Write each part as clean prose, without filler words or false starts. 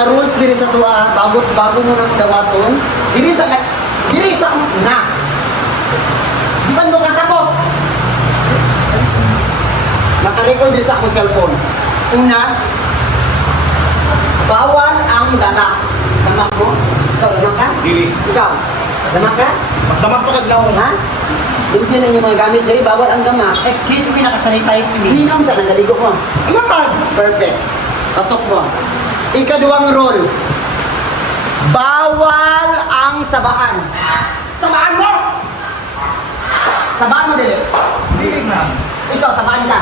mga rules diri sa tuwa, bago mo nang dawaton, diri sa na. Di ba mo kasabot? Naka-record din sa akong cellphone. Una, bawal ang damak. Damak mo? Ikaw, damak ka? Dili. Ikaw, damak ka? Mas damak pa kadlaw. Ha? Yun ang mga gamit diri, bawal ang damak. Excuse me, nakasanitize me. Hinom sa nagaligo mo. Alaman! Perfect. Pasok mo. Ikaduhang rule. Bawal ang sabaan. Sabaan mo! Sabaan mo dili. Dili na. Ikaw, sabaan ka.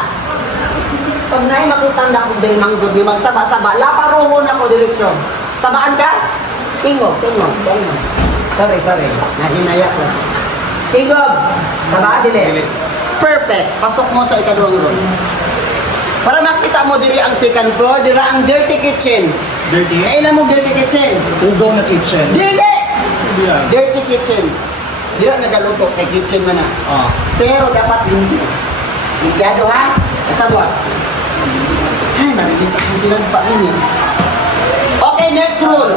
Pag na'y makutanda ko din manggod ni magsaba-saba, laparohon ako diretsyon. Sabaan ka? Tingog. Sorry. Nahinaya ko. Tingog. Sabaan dili. Perfect. Pasok mo sa ikaduhang rule. Para makita mo diri ang second floor, diri ang dirty kitchen. Dirty? Kailan mo dirty kitchen? Ugaw na kitchen. Dili! Diyan. Dirty kitchen. Dira nagaluto kay kitchen man na. Ah. Pero dapat hindi. Ligado ha? Kasabot. Ay, narinis ako silang pa ninyo. Okay, next rule.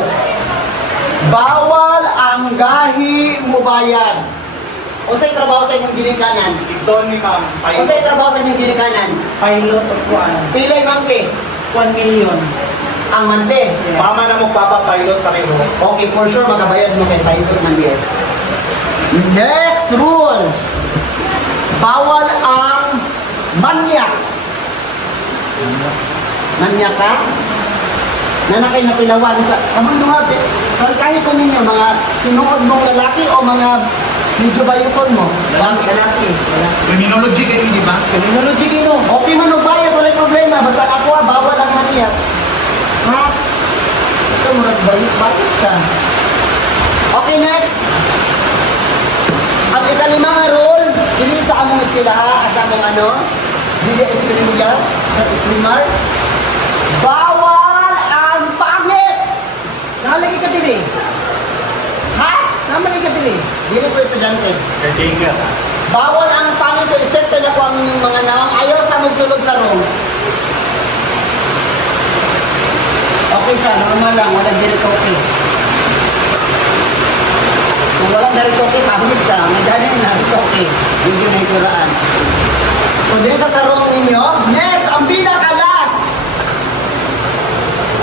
Bawal ang gahi mo bayad. O sa'yo trabaho sa inyong ginikanan? Ikson ni ma'am. O sa'yo trabaho sa inyong ginikanan? Pilot o kuan. Pilay monthly. 1 million. Ang monthly. Yes. Mama na mo papa-pilot pareho. Okay, for sure magabayad mo kay Pilot monthly. Next rule. Bawal ang manyak. Manyak ka? Nanakay na tilawan sa among duha kahit ko ninyo mga tinuod mong lalaki o mga medyo bayukon mo. Lalaki. Criminology kayo, di ba? Criminology gino. Okay man og bayad wala problema basta ako bawal ang manyak. Ha? Ito murag bayot bakit ka? Okay, next. Ang ikalimang rule, dili sa among eskwelaha asa among ano? Dili streamer, sa streamer. Bawal ang pangit. Nalagi ka dili. Ha? Naman ka dili. Dili ko estudyante. Caretaker. Bawal ang pangit, so i-check sa ko ang inyong mga naong ayaw sa magsulod sa room. Okay siya, normal lang, walang direct okay. Kung walang direct okay, pabalik ka, magdala yung direct okay. Hindi na ituraan. So dito sa room ninyo, next, ang pinakalas.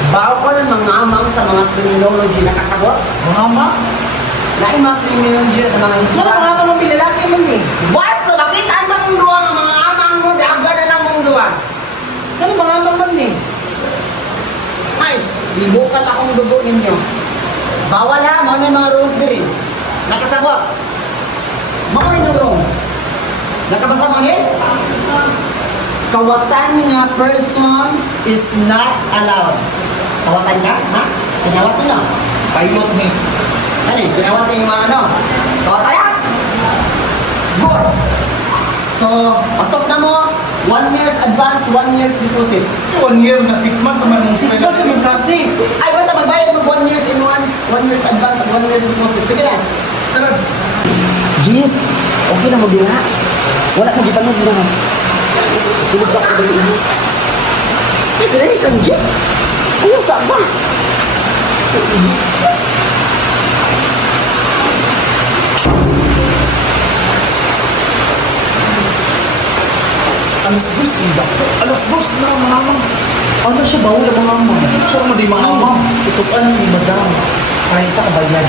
Bawal mangamang sa mga criminology na kasabot. Mama? Dahil mga criminology at mga Wala hitsura. mga mga pilalaki man eh. What? So bakit ang mong duwa ng mga amang mo, daga na lang mong duwa? Ano mga man eh. Ay, bibukat akong dugo ninyo. Bawal ha, mga yung mga rules din. Nakasabot. Mga ninyong room. Nakabasa mo rin? Kawatan nga person is not allowed. Kawatan ka? Ha? Kinawat nyo? Pilot ni. Ano eh? Kinawat nyo yung mga ano? Kawatan ka? Good! So, pasok na mo, 1 year's advance, 1 year's deposit. 1 year na 6 months naman mong 6 months naman kasi. Ay, basta magbayad mo 1 year's in 1 year's advance at 1 year's deposit. Sige na. Sunod. Jeep, okay na mo dira. Wala mo gipanood na. Sunod sa kadali ini. Eh, kaya kang jeep. Ayaw sa ba? Alas 2 di ba? Alas 2 na mama. Ano siya bawal ang mga mama? Siya mo di mama. Ito pa lang ni madam. Kahit ka kabayad.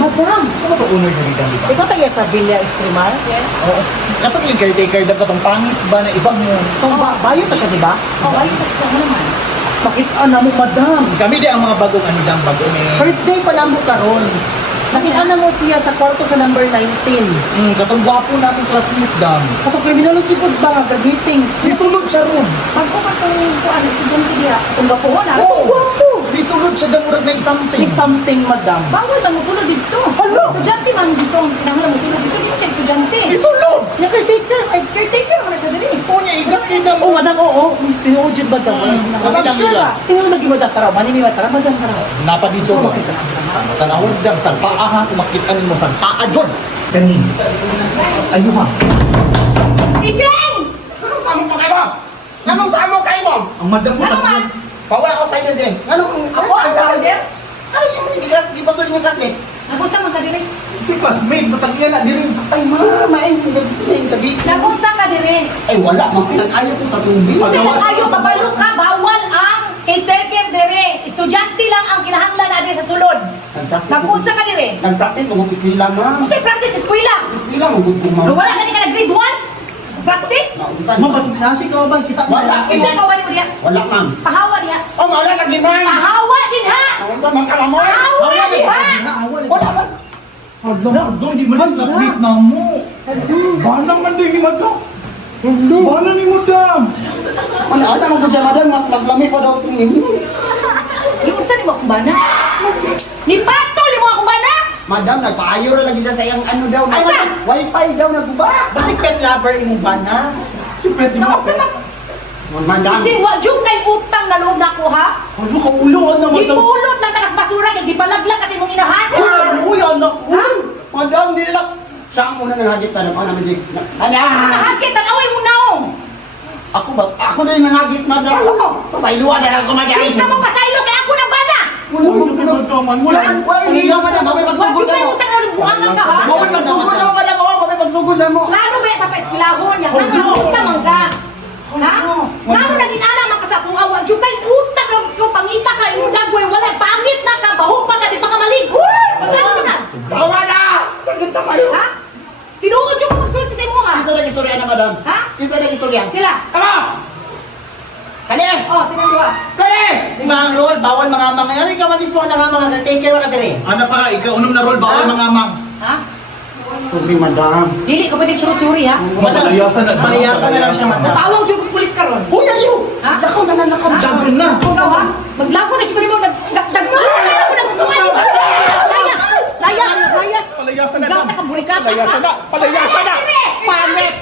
Madam! Ano ba owner na dito, di ba? Ikaw tayo sa Villa Streamer? Yes. Oo. Kapag yung caretaker daw katong pangit ba na ibang mo? Itong bayo to siya, di ba? Oh, ayun sa mo naman. Nakita na mo, madam. Kami di ang mga bagong ano dang bago ni. First day pa lang mo karon. Nakita na mo siya sa kwarto sa number 19. Katong gwapo natin classmate dam. Kapag criminology po ba, graduating. Isulod siya ron. Pag ko katong kuan si John Kidia, kung gapuhon na. Oh, wapo! Isulod siya damurag na something. May something, madam. Bawal na mo sulod dito. Hala! Estudyante man dito, ang kinahanglan mo sulod dito, di mo siya estudyante. Isulod! Yung caretaker. Ay, caretaker mo na siya dali. Oo niya, igat niya Oh, madam, oo. Tinuujid, madam. Kapag sila. Tingnan lagi, madam. Tara, manini, madam. Tara, madam. Tara. Napa dito So, ba? makita na sa mga. Tanawag dam sa paaha, kumakita mo sa paa John. Kanin. Ayun ha. Iseng! Anong sa mo pa kayo? Anong sa mo kayo mo? Ang madam mo Ano man? Pawala ako sa inyo din. Ano? Ako ang founder? Ano yung di pa sulit yung classmate? Nakunsa man ka diri? Si classmate, matagyan na din. Ay, mama, ay, gabi. Nakunsa ka diri? Ay, wala, ma'am. Pinag-ayaw ko sa tubig. Kasi nag-ayo kabalo ka, bawal ang caretaker diri. Estudyante lang ang kinahanglan na diri sa sulod. Nakunsa ka diri? Nag-practice, mag-eskwela, ma'am. Kasi practice sa eskwela. Eskwela, mag-good ko, ma'am. Pero wala ka din ka nag-grade 1? Practice? Maunsan. Ma'am, basta nasi ka ba? Kita mo. Wala, Isa ka wala mo diya? Wala, ma'am. Pahawa diya. Oh, wala lagi, ma'am. Pahawa din ha! Maunsan, mga kalamoy. Pahawa din ha! Wala, ma'am. Pardon, di man classmate na mo. Bana man din ni madam. Bana ni madam. Ano ko siya, madam? Mas lami pa daw. Yung usa ni mo akong bana? Ni Pato ni mo akong bana? Madam, nagpaayo na lagi siya sa iyang ano daw. Asa? Wi-Fi daw, nagbuba. Basi pet lover imo ba na? Si Pet ni Nakunsa madam. man? Madam. Kasi wa jud kay utang na loob na ko ha? Ano ka ulo na madam? Gipulot lang tagas basura kay gipalaglag kasi mong inahan. Uy, anak. Ha? Madam, di lang. Siya ang una nanghagit na naman namin. Nakahagit ang away mo naong. Ako ba? Ako din nanghagit, madam. Ako? Pasayluan na lang ako, madam. Di ka mapasaylo kay ako ng bana. Uy, pinagkaman. Wala. Wala yung hilo, madam. Mamay Wa pagsugod jud na kay mo. utang na loob buangan ka ha? Mamay pagsugod na mo, madam. Mamay pagsugod na mo. Plano ba yung papaespilahon niya? Ano ang gusto man ka? Ha? Nano na din ana makasapong awa jud kay utang na ko pangita ka imo dagway wala pangit na ka baho pa ka di pa ka maligo. Basta mo na. Bawa na! Sakit na kayo. Ha? Tinuod jud ko magsulti sa imo ha? Isa na istorya na, madam. Ha? Isa na istorya. Sila. Kama! Kani! Oh, sila dua. Kani! Di ba ang role? Bawal mga mga. Ano ikaw mismo ang nangamang take care ka dire? Ano pa, ikaw unong na roll, bawal mga amang. Ha? Sorry, madam. Dili ka pwede suri-suri ha? Palayasan na. Palayasan na lang siya madam. Matawag jud ko pulis karon. Uy, ayaw! Ha? Nakaw na nanakaw. Jagan na. Kung gawa, maglako na jud mo nagdagdag. Layas! Layas! Layas! Palayasan na. Gata ka burikata. Palayasan na. Palayasan na. Pangit!